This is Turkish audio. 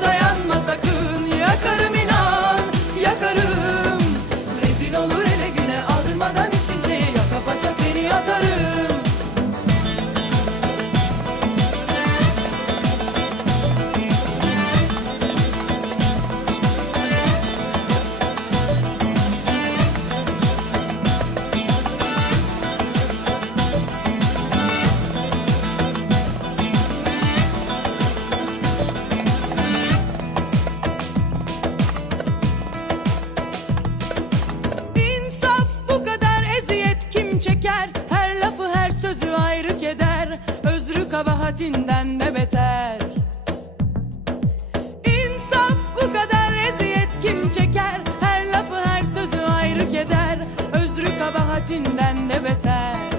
modo nefretinden de beter İnsaf bu kadar eziyet kim çeker Her lafı her sözü ayrı keder Özrü kabahatinden de beter